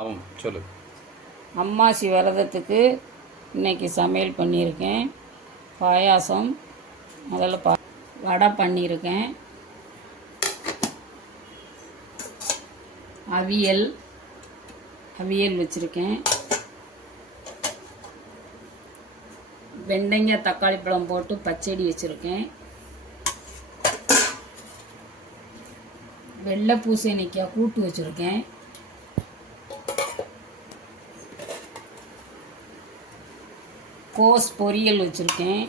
சொல்லு. அம்மாசி விரதத்துக்கு இன்றைக்கி சமையல் பண்ணியிருக்கேன். பாயாசம் முதல்ல வடை பண்ணியிருக்கேன். அவியல் வச்சுருக்கேன். வெண்டைக்காய் தக்காளி பழம் போட்டு பச்சடி வச்சுருக்கேன். வெள்ளை பூசணிக்காய் கூட்டு வச்சுருக்கேன். கோஸ் பொரியல் வச்சுருக்கேன்.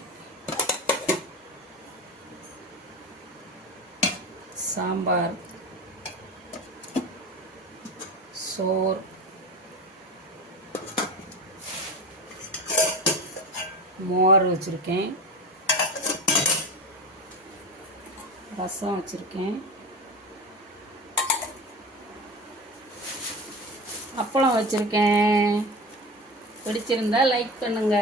சாம்பார், சோறு, மோர் வச்சுருக்கேன். ரசம் வச்சுருக்கேன். அப்பளம் வச்சுருக்கேன். பிடிச்சிருந்தா லைக் பண்ணுங்க.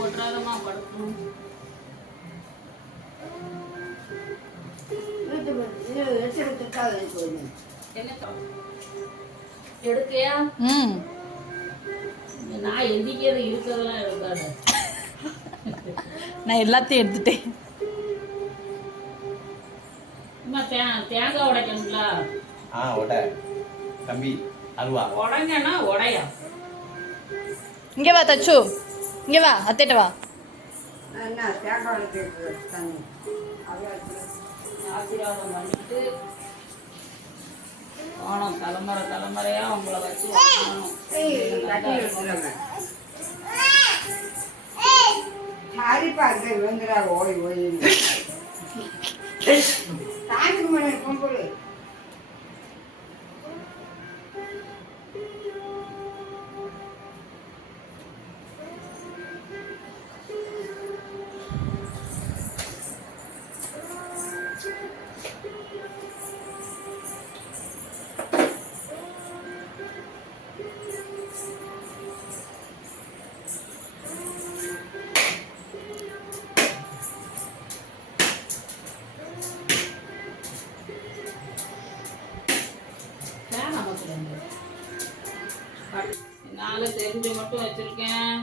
போட்டுறாதமா படுக்கணும். எடுக்கையா? நான் எந்திக்கிறது இருக்கிறதெல்லாம் எடுக்காது. நான் எல்லாத்தையும் எடுத்துட்டேன். தேங்காய் உடைக்கணுங்களா? தம்பி அல்வா உடைங்கன்னா உடையா? இங்கே வா தச்சு, இங்கே வா, அத்தைட்ட வா. ஆசீர்வாதம் பண்ணிட்டு போனோம். தலைமுறையா அவங்கள வச்சு ஓடி ஓடி சாமிக்கு மணி கும்பிடு. நாலு தெரிஞ்சு மட்டும் வச்சிருக்கேன்.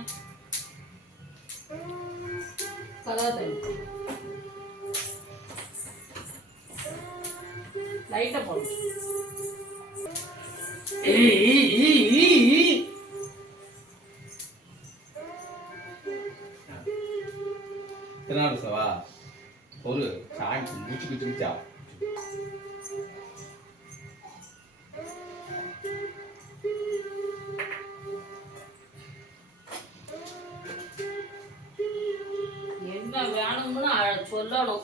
லைட்டா போடும். திருநாடு ஒரு சாய் மூச்சு குச்சிச்சா என்ன வேணும்னு சொல்லணும்.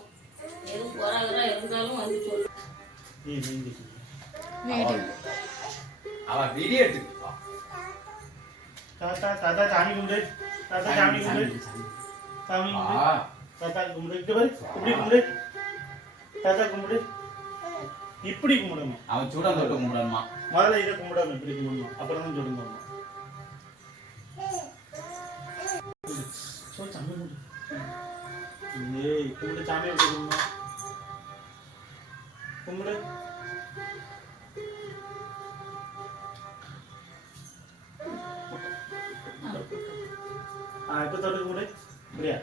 எதுவும் குறைகிறா இருந்தாலும் வந்து சொல்லணும். அவன் வீடியோ எடுத்து தாத்தா சாமி கும்பிடு. தாத்தா சாமி கும்பிடு. சாமி கும்பிடு. தாத்தா கும்பிடு. இப்படி கும்பிடு. தாத்தா கும்பிடு. இப்படி கும்பிடணும். அவன் சூடம் தொட்டு கும்பிடணுமா? முதல்ல இதை கும்பிடணும். இப்படி கும்பிடணும். அப்புறம் தான் சொல்லுங்க. சாமி கும்பிடு. ஏய் கும்பிடு. சாமி எப்படி கும்பிடணும்? கும்பிடு. இப்போ தொட்டு கும்பிடு. இப்படியா?